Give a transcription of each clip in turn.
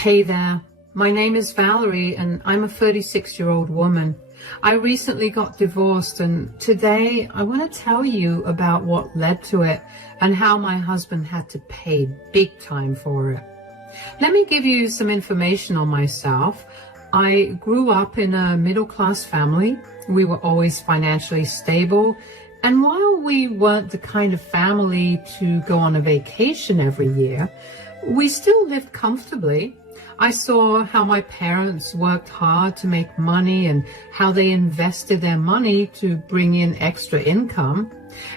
Hey there, my name is Valerie and I'm a 36-year-old woman. I recently got divorced and today I want to tell you about what led to it and how my husband had to pay big time for it. Let me give you some information on myself. I grew up in a middle-class family. We were always financially stable. And while we weren't the kind of family to go on a vacation every year, we still lived comfortably. I saw how my parents worked hard to make money and how they invested their money to bring in extra income.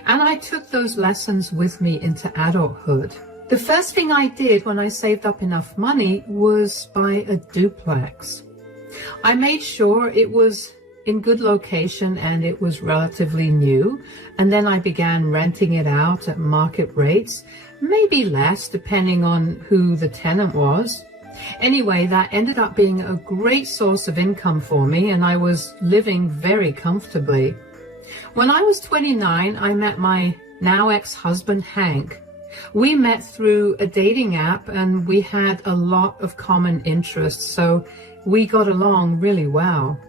And I took those lessons with me into adulthood. The first thing I did when I saved up enough money was buy a duplex. I made sure it was in good location and it was relatively new. And then I began renting it out at market rates, maybe less depending on who the tenant was. Anyway, that ended up being a great source of income for me and I was living very comfortably. When I was 29, I met my now ex-husband, Hank. We met through a dating app and we had a lot of common interests, so we got along really well.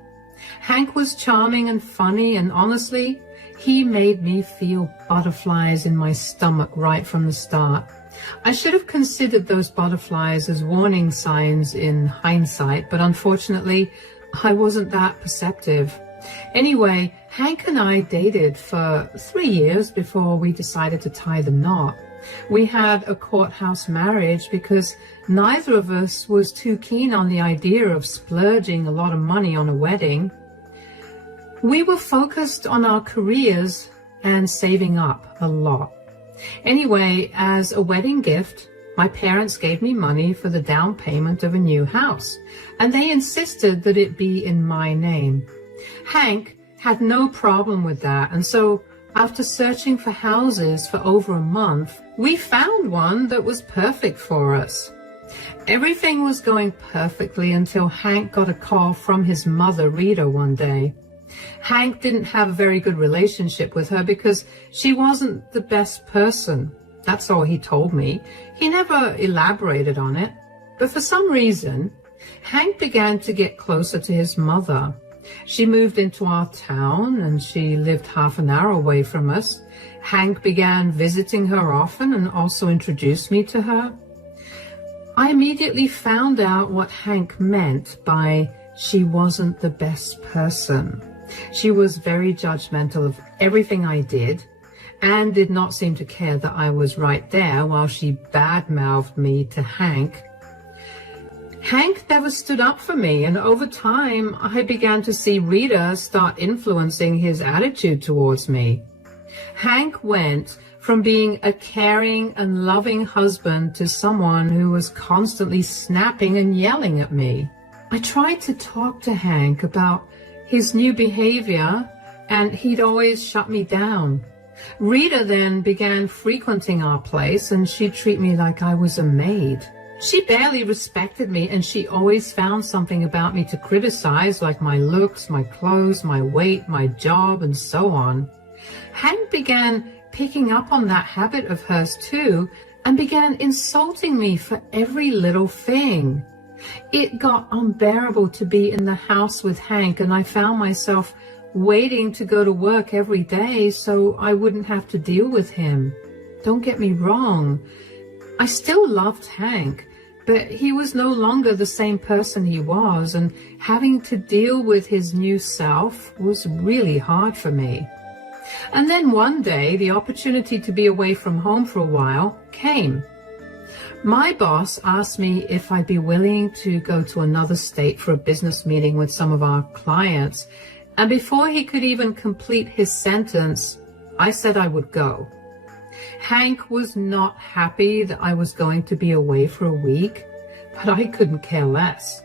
Hank was charming and funny, and honestly, he made me feel butterflies in my stomach right from the start. I should have considered those butterflies as warning signs in hindsight, but unfortunately, I wasn't that perceptive. Anyway, Hank and I dated for 3 years before we decided to tie the knot. We had a courthouse marriage because neither of us was too keen on the idea of splurging a lot of money on a wedding. We were focused on our careers and saving up a lot. Anyway, as a wedding gift, my parents gave me money for the down payment of a new house, and they insisted that it be in my name. Hank had no problem with that, and so after searching for houses for over a month, we found one that was perfect for us. Everything was going perfectly until Hank got a call from his mother, Rita, one day. Hank didn't have a very good relationship with her because she wasn't the best person. That's all he told me. He never elaborated on it. But for some reason, Hank began to get closer to his mother. She moved into our town and she lived half an hour away from us. Hank began visiting her often and also introduced me to her. I immediately found out what Hank meant by she wasn't the best person. She was very judgmental of everything I did and did not seem to care that I was right there while she badmouthed me to Hank. Hank never stood up for me, and over time, I began to see Rita start influencing his attitude towards me. Hank went from being a caring and loving husband to someone who was constantly snapping and yelling at me. I tried to talk to Hank about his new behavior, and he'd always shut me down. Rita then began frequenting our place, and she'd treat me like I was a maid. She barely respected me, and she always found something about me to criticize, like my looks, my clothes, my weight, my job, and so on. Hank began picking up on that habit of hers too, and began insulting me for every little thing. It got unbearable to be in the house with Hank, and I found myself waiting to go to work every day so I wouldn't have to deal with him. Don't get me wrong. I still loved Hank, but he was no longer the same person he was, and having to deal with his new self was really hard for me. And then one day, the opportunity to be away from home for a while came. My boss asked me if I'd be willing to go to another state for a business meeting with some of our clients, and before he could even complete his sentence, I said I would go. Hank was not happy that I was going to be away for a week, but I couldn't care less.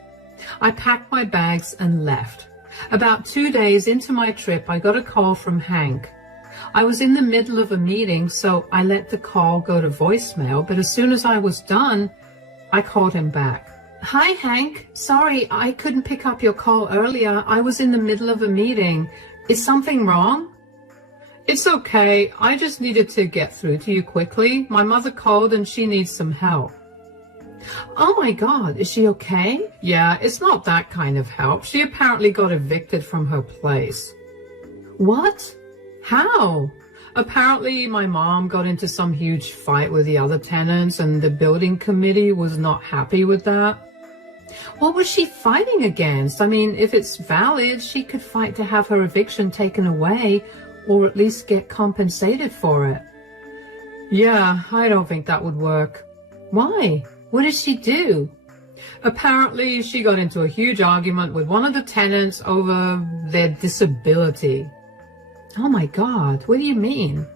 I packed my bags and left. About 2 days into my trip, I got a call from Hank. I was in the middle of a meeting, so I let the call go to voicemail, but as soon as I was done, I called him back. Hi, Hank. Sorry, I couldn't pick up your call earlier. I was in the middle of a meeting. Is something wrong? It's okay. I just needed to get through to you quickly. My mother called and she needs some help. Oh my God, is she okay? Yeah, it's not that kind of help. She apparently got evicted from her place. What? How? Apparently my mom got into some huge fight with the other tenants and the building committee was not happy with that. What was she fighting against? I mean, if it's valid, she could fight to have her eviction taken away or at least get compensated for it. Yeah, I don't think that would work. Why? What did she do? Apparently, she got into a huge argument with one of the tenants over their disability. Oh my God, what do you mean?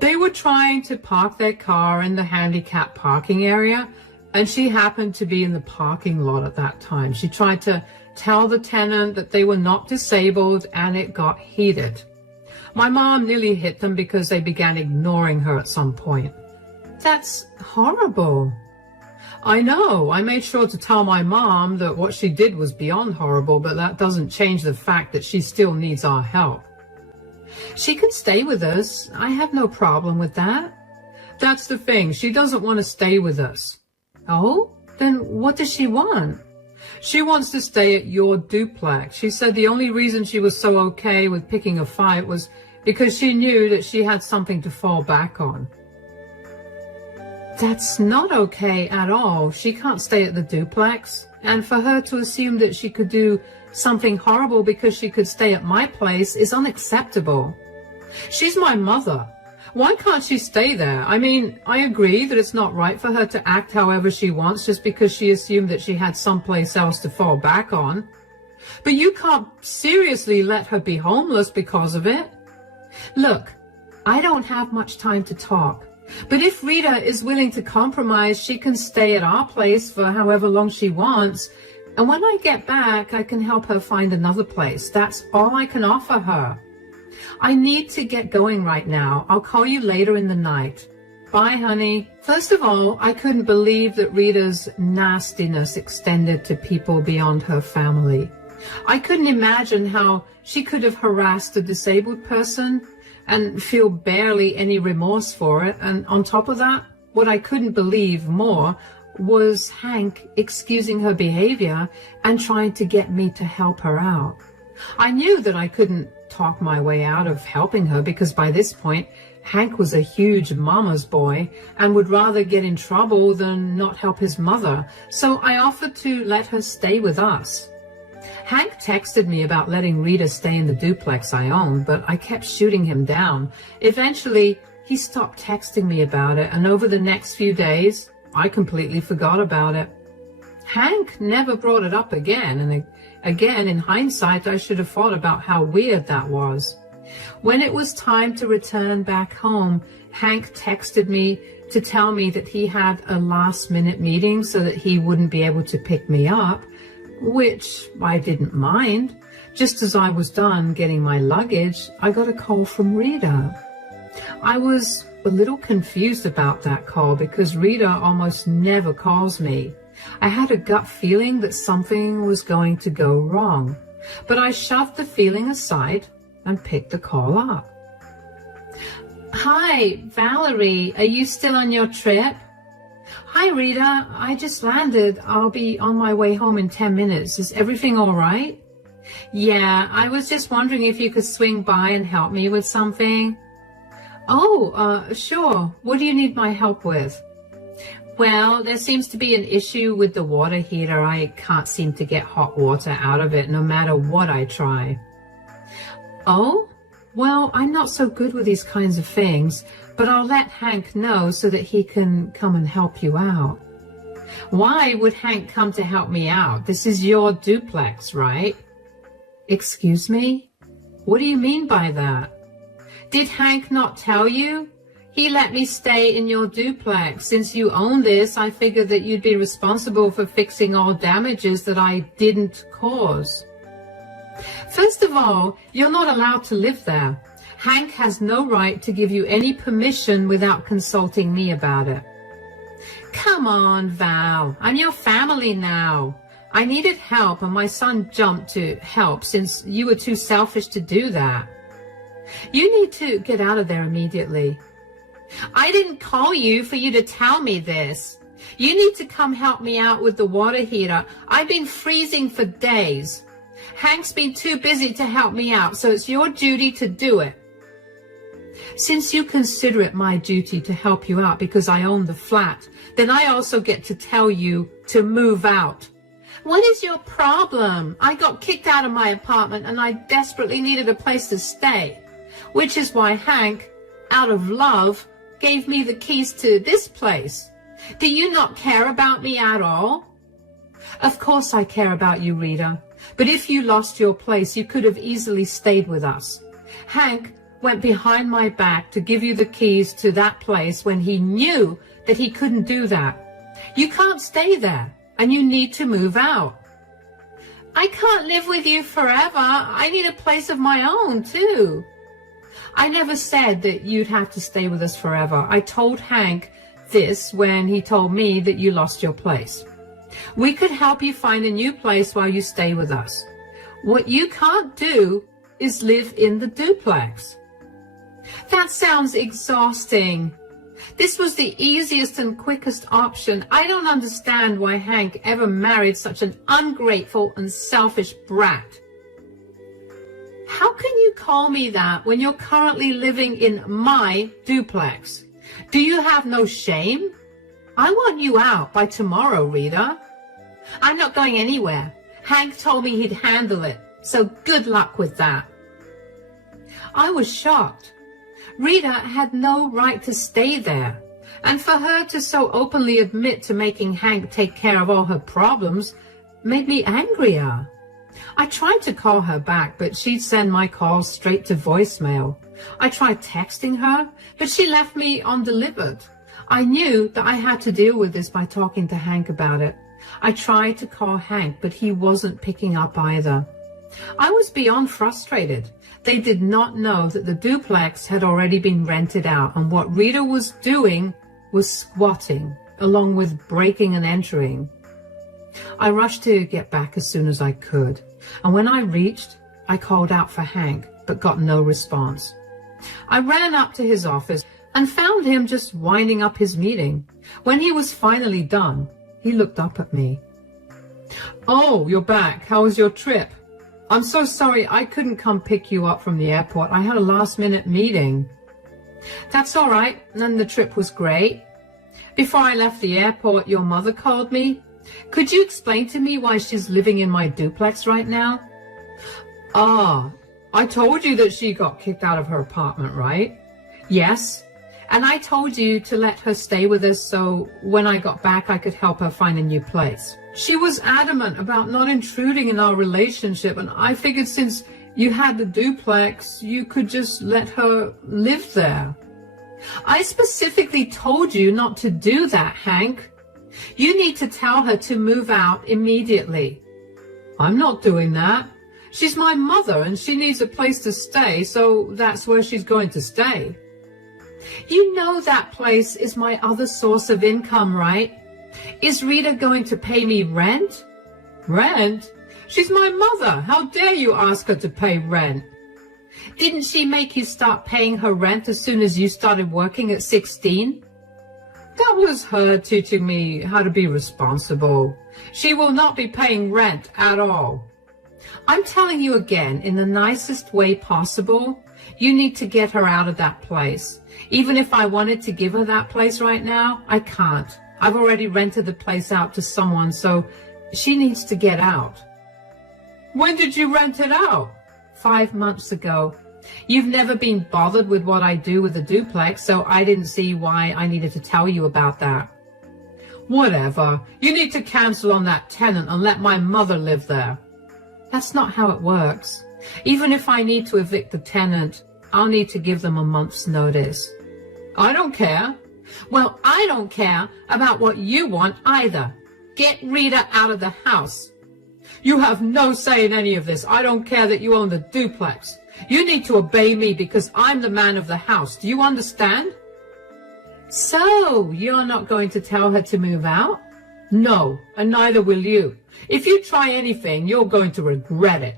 They were trying to park their car in the handicap parking area, and she happened to be in the parking lot at that time. She tried to tell the tenant that they were not disabled, and it got heated. My mom nearly hit them because they began ignoring her at some point. That's horrible. I know. I made sure to tell my mom that what she did was beyond horrible, but that doesn't change the fact that she still needs our help. She can stay with us. I have no problem with that. That's the thing. She doesn't want to stay with us. Oh? Then what does she want? She wants to stay at your duplex. She said the only reason she was so okay with picking a fight was because she knew that she had something to fall back on. That's not okay at all. She can't stay at the duplex. And for her to assume that she could do something horrible because she could stay at my place is unacceptable. She's my mother. Why can't she stay there? I mean, I agree that it's not right for her to act however she wants just because she assumed that she had someplace else to fall back on. But you can't seriously let her be homeless because of it. Look, I don't have much time to talk. But if Rita is willing to compromise, she can stay at our place for however long she wants. And when I get back, I can help her find another place. That's all I can offer her. I need to get going right now. I'll call you later in the night. Bye, honey. First of all, I couldn't believe that Rita's nastiness extended to people beyond her family. I couldn't imagine how she could have harassed a disabled person and feel barely any remorse for it. And on top of that, what I couldn't believe more was Hank excusing her behavior and trying to get me to help her out. I knew that I couldn't talk my way out of helping her because by this point, Hank was a huge mama's boy and would rather get in trouble than not help his mother. So I offered to let her stay with us. Hank texted me about letting Rita stay in the duplex I owned, but I kept shooting him down. Eventually, he stopped texting me about it, and over the next few days, I completely forgot about it. Hank never brought it up again, and again, in hindsight, I should have thought about how weird that was. When it was time to return back home, Hank texted me to tell me that he had a last-minute meeting so that he wouldn't be able to pick me up, which I didn't mind. Just as I was done getting my luggage, I got a call from Rita. I was a little confused about that call because Rita almost never calls me. I had a gut feeling that something was going to go wrong, but I shoved the feeling aside and picked the call up. Hi, Valerie, are you still on your trip? Hi, Rita, I just landed. I'll be on my way home in 10 minutes. Is everything all right? Yeah, I was just wondering if you could swing by and help me with something. Oh, sure. What do you need my help with? Well, there seems to be an issue with the water heater. I can't seem to get hot water out of it no matter what I try. Oh? Well, I'm not so good with these kinds of things, but I'll let Hank know so that he can come and help you out. Why would Hank come to help me out? This is your duplex, right? Excuse me? What do you mean by that? Did Hank not tell you? He let me stay in your duplex. Since you own this, I figured that you'd be responsible for fixing all damages that I didn't cause. First of all, you're not allowed to live there. Hank has no right to give you any permission without consulting me about it. Come on, Val. I'm your family now. I needed help and my son jumped to help since you were too selfish to do that. You need to get out of there immediately. I didn't call you for you to tell me this. You need to come help me out with the water heater. I've been freezing for days. Hank's been too busy to help me out, so it's your duty to do it. Since you consider it my duty to help you out because I own the flat, then I also get to tell you to move out. What is your problem? I got kicked out of my apartment and I desperately needed a place to stay, which is why Hank, out of love, gave me the keys to this place. Do you not care about me at all? Of course I care about you, Rita, but if you lost your place, you could have easily stayed with us. Hank went behind my back to give you the keys to that place when he knew that he couldn't do that. You can't stay there, and you need to move out. I can't live with you forever. I need a place of my own, too. I never said that you'd have to stay with us forever. I told Hank this when he told me that you lost your place. We could help you find a new place while you stay with us. What you can't do is live in the duplex. That sounds exhausting. This was the easiest and quickest option. I don't understand why Hank ever married such an ungrateful and selfish brat. How can you call me that when you're currently living in my duplex? Do you have no shame? I want you out by tomorrow, Rita. I'm not going anywhere. Hank told me he'd handle it, so good luck with that. I was shocked. Rita had no right to stay there, and for her to so openly admit to making Hank take care of all her problems made me angrier. I tried to call her back, but she'd send my calls straight to voicemail. I tried texting her, but she left me undelivered. I knew that I had to deal with this by talking to Hank about it. I tried to call Hank, but he wasn't picking up either. I was beyond frustrated. They did not know that the duplex had already been rented out, and what Rita was doing was squatting, along with breaking and entering. I rushed to get back as soon as I could, and when I reached, I called out for Hank, but got no response. I ran up to his office and found him just winding up his meeting. When he was finally done, he looked up at me. "Oh, you're back. How was your trip? I'm so sorry I couldn't come pick you up from the airport. I had a last-minute meeting." "That's all right, and the trip was great. Before I left the airport, your mother called me. Could you explain to me why she's living in my duplex right now?" "Ah, I told you that she got kicked out of her apartment, right?" "Yes, and I told you to let her stay with us so when I got back I could help her find a new place. She was adamant about not intruding in our relationship, and I figured since you had the duplex, you could just let her live there." "I specifically told you not to do that, Hank. You need to tell her to move out immediately." "I'm not doing that. She's my mother and she needs a place to stay, so that's where she's going to stay." "You know that place is my other source of income, right? Is Rita going to pay me rent?" "Rent? She's my mother. How dare you ask her to pay rent?" "Didn't she make you start paying her rent as soon as you started working at 16? "That was her teaching me how to be responsible. She will not be paying rent at all." "I'm telling you again, in the nicest way possible, you need to get her out of that place. Even if I wanted to give her that place right now, I can't. I've already rented the place out to someone, so she needs to get out." "When did you rent it out?" 5 months ago. You've never been bothered with what I do with the duplex, so I didn't see why I needed to tell you about that." "Whatever. You need to cancel on that tenant and let my mother live there." "That's not how it works. Even if I need to evict the tenant, I'll need to give them a month's notice." "I don't care." "Well, I don't care about what you want either. Get Rita out of the house." "You have no say in any of this. I don't care that you own the duplex. You need to obey me because I'm the man of the house. Do you understand?" "So, you're not going to tell her to move out?" "No, and neither will you. If you try anything, you're going to regret it."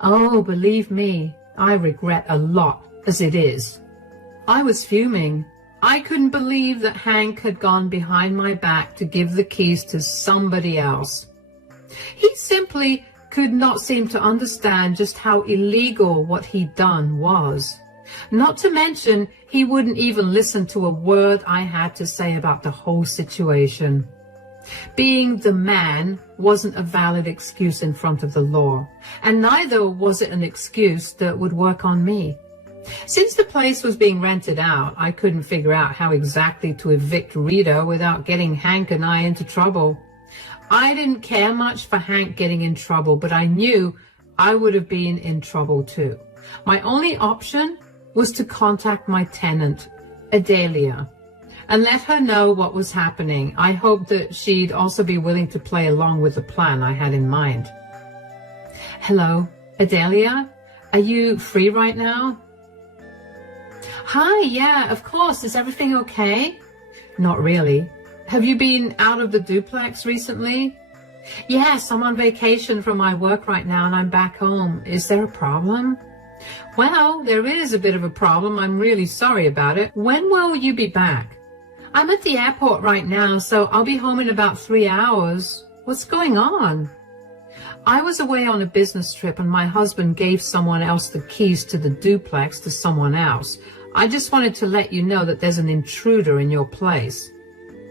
"Oh, believe me, I regret a lot as it is." I was fuming. I couldn't believe that Hank had gone behind my back to give the keys to somebody else. He simply could not seem to understand just how illegal what he'd done was. Not to mention, he wouldn't even listen to a word I had to say about the whole situation. Being the man wasn't a valid excuse in front of the law, and neither was it an excuse that would work on me. Since the place was being rented out, I couldn't figure out how exactly to evict Rita without getting Hank and I into trouble. I didn't care much for Hank getting in trouble, but I knew I would have been in trouble too. My only option was to contact my tenant, Adelia, and let her know what was happening. I hoped that she'd also be willing to play along with the plan I had in mind. Hello, Adelia? Are you free right now? Hi, yeah, of course. Is everything okay? Not really. Have you been out of the duplex recently? Yes, I'm on vacation from my work right now and I'm back home. Is there a problem? Well, there is a bit of a problem. I'm really sorry about it. When will you be back? I'm at the airport right now, so I'll be home in about 3 hours. What's going on? I was away on a business trip and my husband gave someone else the keys to the duplex to someone else. I just wanted to let you know that there's an intruder in your place.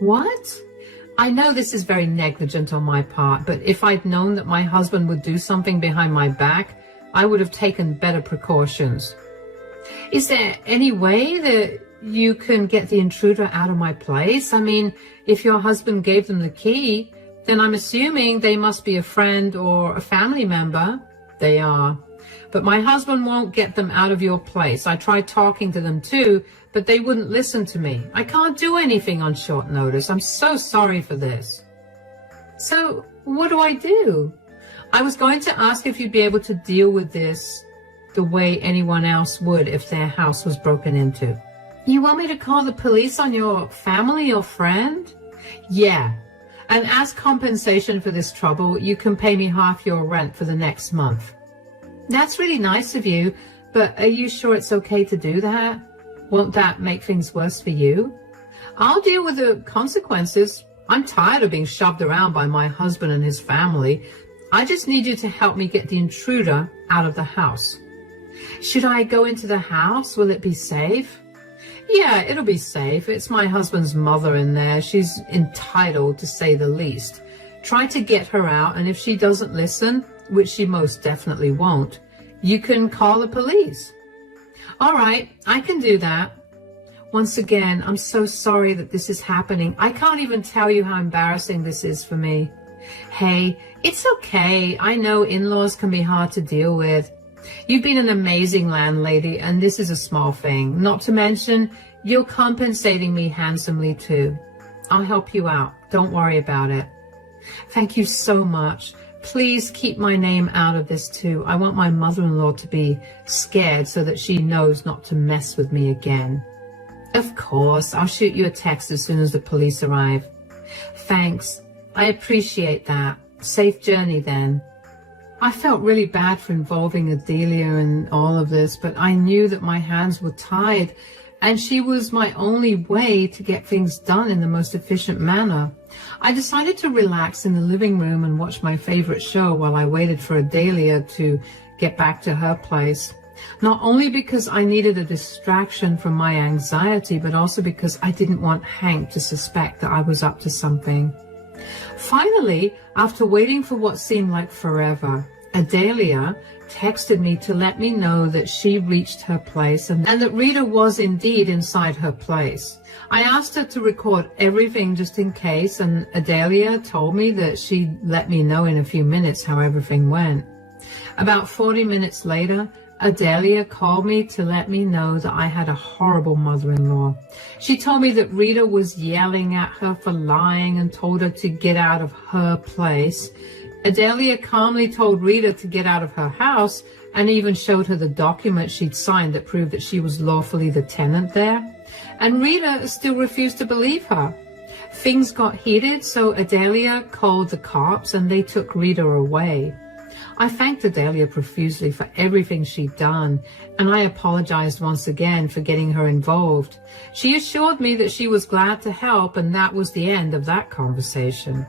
What? I know this is very negligent on my part, but if I'd known that my husband would do something behind my back, I would have taken better precautions. Is there any way that you can get the intruder out of my place? I mean, if your husband gave them the key, then I'm assuming they must be a friend or a family member. They are. But my husband won't get them out of your place. I tried talking to them too, but they wouldn't listen to me. I can't do anything on short notice. I'm so sorry for this. So what do I do? I was going to ask if you'd be able to deal with this the way anyone else would if their house was broken into. You want me to call the police on your family or friend? Yeah. And as compensation for this trouble, you can pay me half your rent for the next month. That's really nice of you, but are you sure it's okay to do that? Won't that make things worse for you? I'll deal with the consequences. I'm tired of being shoved around by my husband and his family. I just need you to help me get the intruder out of the house. Should I go into the house? Will it be safe? Yeah, it'll be safe. It's my husband's mother in there. She's entitled, to say the least. Try to get her out, and if she doesn't listen, which she most definitely won't, you can call the police. All right, I can do that. Once again, I'm so sorry that this is happening. I can't even tell you how embarrassing this is for me. Hey, it's okay. I know in-laws can be hard to deal with. You've been an amazing landlady, and this is a small thing. Not to mention, you're compensating me handsomely too. I'll help you out. Don't worry about it. Thank you so much. Please keep my name out of this too. I want my mother-in-law to be scared so that she knows not to mess with me again. Of course, I'll shoot you a text as soon as the police arrive. Thanks. I appreciate that. Safe journey then. I felt really bad for involving Adelia in all of this, but I knew that my hands were tied, and she was my only way to get things done in the most efficient manner. I decided to relax in the living room and watch my favorite show while I waited for Adelia to get back to her place. Not only because I needed a distraction from my anxiety, but also because I didn't want Hank to suspect that I was up to something. Finally, after waiting for what seemed like forever, Adelia texted me to let me know that she reached her place and that Rita was indeed inside her place. I asked her to record everything just in case, and Adelia told me that she'd let me know in a few minutes how everything went. About 40 minutes later, Adelia called me to let me know that I had a horrible mother-in-law. She told me that Rita was yelling at her for lying and told her to get out of her place. Adelia calmly told Rita to get out of her house and even showed her the document she'd signed that proved that she was lawfully the tenant there. And Rita still refused to believe her. Things got heated, so Adelia called the cops and they took Rita away. I thanked Adelia profusely for everything she'd done, and I apologized once again for getting her involved. She assured me that she was glad to help, and that was the end of that conversation.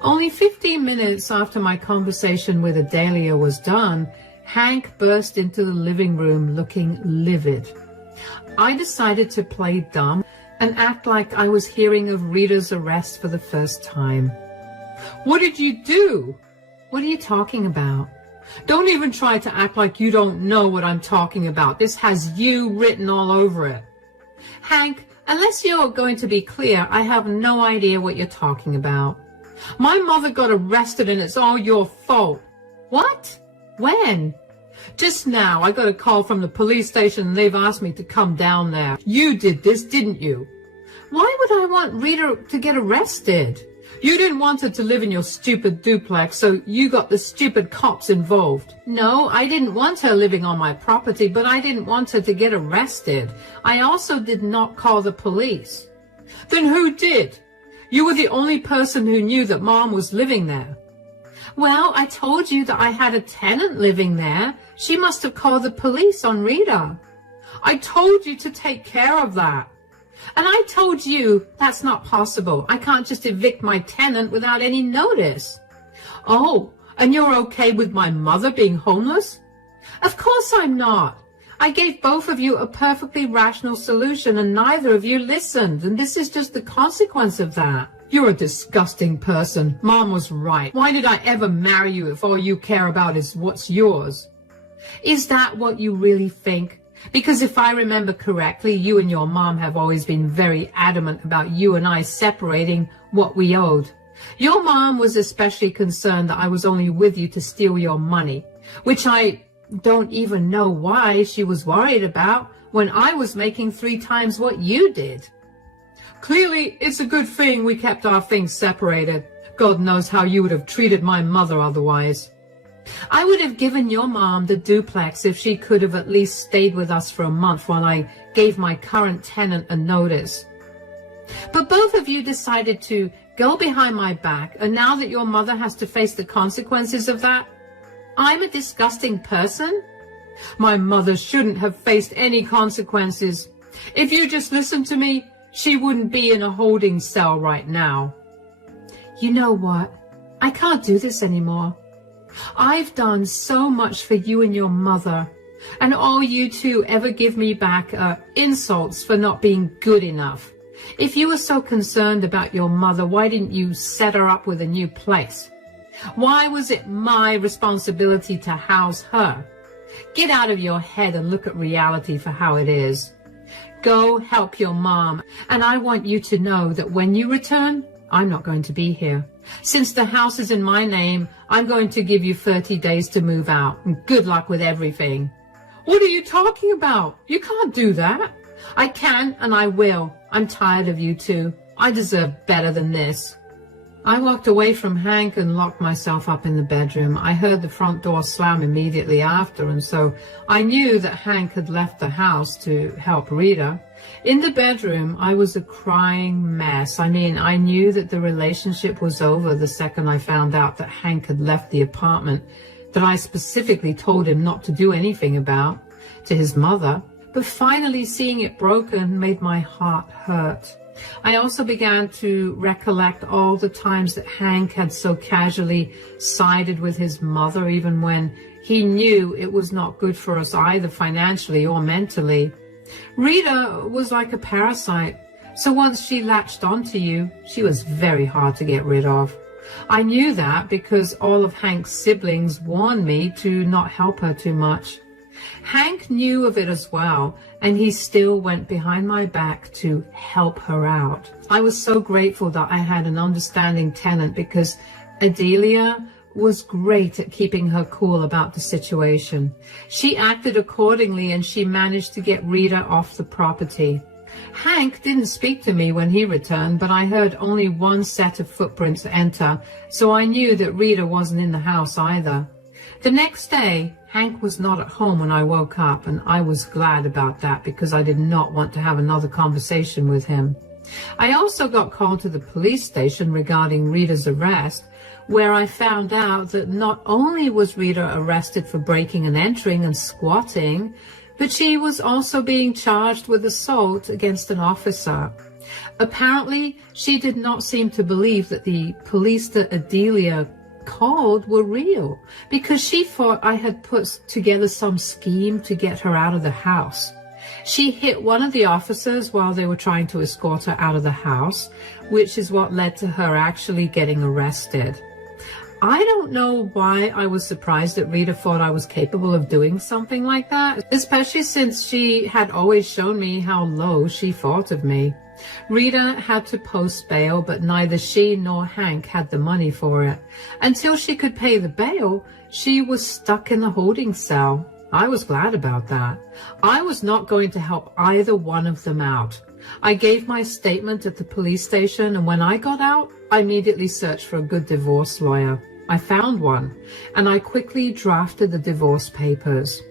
Only 15 minutes after my conversation with Adelia was done, Hank burst into the living room looking livid. I decided to play dumb and act like I was hearing of Rita's arrest for the first time. "What did you do?" "What are you talking about?" "Don't even try to act like you don't know what I'm talking about. This has you written all over it." "Hank, unless you're going to be clear, I have no idea what you're talking about." "My mother got arrested and it's all your fault." "What? When?" "Just now. I got a call from the police station and they've asked me to come down there. You did this, didn't you?" "Why would I want Rita to get arrested?" "You didn't want her to live in your stupid duplex, so you got the stupid cops involved." "No, I didn't want her living on my property, but I didn't want her to get arrested. I also did not call the police." "Then who did? You were the only person who knew that Mom was living there." "Well, I told you that I had a tenant living there. She must have called the police on Rita." "I told you to take care of that." "And I told you that's not possible. I can't just evict my tenant without any notice." "Oh, and you're okay with my mother being homeless?" "Of course I'm not. I gave both of you a perfectly rational solution and neither of you listened, and this is just the consequence of that." "You're a disgusting person. Mom was right. Why did I ever marry you if all you care about is what's yours?" "Is that what you really think? Because if I remember correctly, you and your mom have always been very adamant about you and I separating what we owed. Your mom was especially concerned that I was only with you to steal your money, which I don't even know why she was worried about when I was making 3 times what you did." "Clearly, it's a good thing we kept our things separated. God knows how you would have treated my mother otherwise." "I would have given your mom the duplex if she could have at least stayed with us for a month while I gave my current tenant a notice. But both of you decided to go behind my back, and now that your mother has to face the consequences of that, I'm a disgusting person?" "My mother shouldn't have faced any consequences. If you just listened to me, she wouldn't be in a holding cell right now." "You know what? I can't do this anymore. I've done so much for you and your mother, and all you two ever give me back are insults for not being good enough. If you were so concerned about your mother, why didn't you set her up with a new place? Why was it my responsibility to house her? Get out of your head and look at reality for how it is. Go help your mom, and I want you to know that when you return, I'm not going to be here. Since the house is in my name, I'm going to give you 30 days to move out, and good luck with everything." "What are you talking about? You can't do that." "I can, and I will. I'm tired of you two. I deserve better than this." I walked away from Hank and locked myself up in the bedroom. I heard the front door slam immediately after, and so I knew that Hank had left the house to help Rita. In the bedroom, I was a crying mess. I mean, I knew that the relationship was over the second I found out that Hank had left the apartment that I specifically told him not to do anything about to his mother. But finally seeing it broken made my heart hurt. I also began to recollect all the times that Hank had so casually sided with his mother, even when he knew it was not good for us either financially or mentally. Rita was like a parasite, so once she latched onto you, she was very hard to get rid of. I knew that because all of Hank's siblings warned me to not help her too much. Hank knew of it as well, and he still went behind my back to help her out. I was so grateful that I had an understanding tenant because Adelia was great at keeping her cool about the situation. She acted accordingly and she managed to get Rita off the property. Hank didn't speak to me when he returned, but I heard only one set of footprints enter, so I knew that Rita wasn't in the house either. The next day, Hank was not at home when I woke up, and I was glad about that because I did not want to have another conversation with him. I also got called to the police station regarding Rita's arrest, where I found out that not only was Rita arrested for breaking and entering and squatting, but she was also being charged with assault against an officer. Apparently, she did not seem to believe that the police that Adelia called were real, because she thought I had put together some scheme to get her out of the house. She hit one of the officers while they were trying to escort her out of the house, which is what led to her actually getting arrested. I don't know why I was surprised that Rita thought I was capable of doing something like that, especially since she had always shown me how low she thought of me. Rita had to post bail, but neither she nor Hank had the money for it. Until she could pay the bail, she was stuck in the holding cell. I was glad about that. I was not going to help either one of them out. I gave my statement at the police station, and when I got out, I immediately searched for a good divorce lawyer. I found one, and I quickly drafted the divorce papers.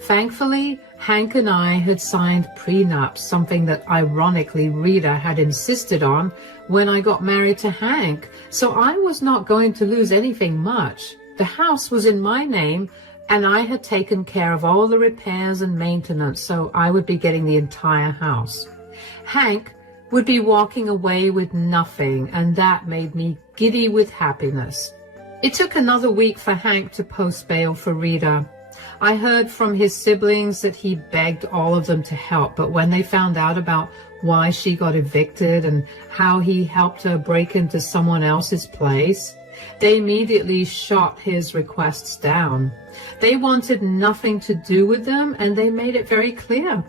Thankfully, Hank and I had signed prenups, something that ironically Rita had insisted on when I got married to Hank, so I was not going to lose anything much. The house was in my name, and I had taken care of all the repairs and maintenance, so I would be getting the entire house. Hank would be walking away with nothing, and that made me giddy with happiness. It took another week for Hank to post bail for Rita. I heard from his siblings that he begged all of them to help, but when they found out about why she got evicted and how he helped her break into someone else's place, they immediately shot his requests down. They wanted nothing to do with them, and they made it very clear.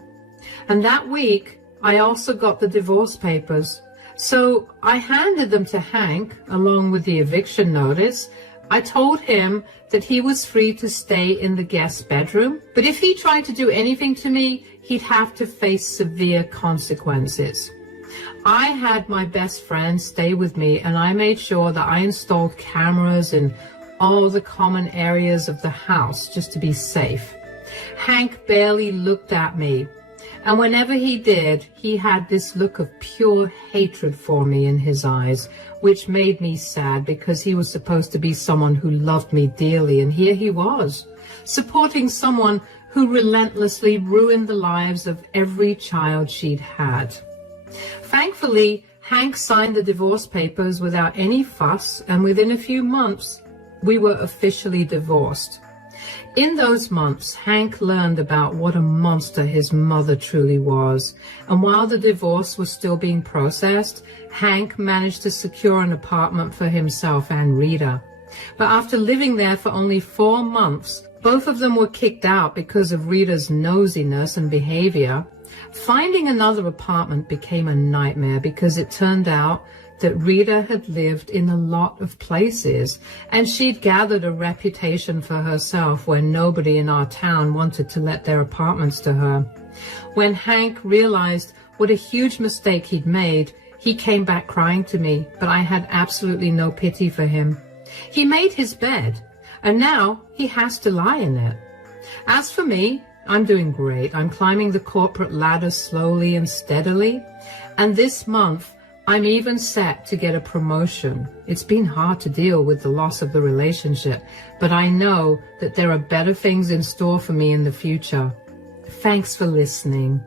And that week, I also got the divorce papers. So I handed them to Hank, along with the eviction notice. I told him that he was free to stay in the guest bedroom, but if he tried to do anything to me, he'd have to face severe consequences. I had my best friend stay with me, and I made sure that I installed cameras in all the common areas of the house just to be safe. Hank barely looked at me, and whenever he did, he had this look of pure hatred for me in his eyes, which made me sad because he was supposed to be someone who loved me dearly, and here he was, supporting someone who relentlessly ruined the lives of every child she'd had. Thankfully, Hank signed the divorce papers without any fuss, and within a few months, we were officially divorced. In those months, Hank learned about what a monster his mother truly was, and while the divorce was still being processed, Hank managed to secure an apartment for himself and Rita. But after living there for only 4 months, both of them were kicked out because of Rita's nosiness and behavior. Finding another apartment became a nightmare because it turned out that Rita had lived in a lot of places, and she'd gathered a reputation for herself where nobody in our town wanted to let their apartments to her. When Hank realized what a huge mistake he'd made, he came back crying to me, but I had absolutely no pity for him. He made his bed, and now he has to lie in it. As for me, I'm doing great. I'm climbing the corporate ladder slowly and steadily, and this month, I'm even set to get a promotion. It's been hard to deal with the loss of the relationship, but I know that there are better things in store for me in the future. Thanks for listening.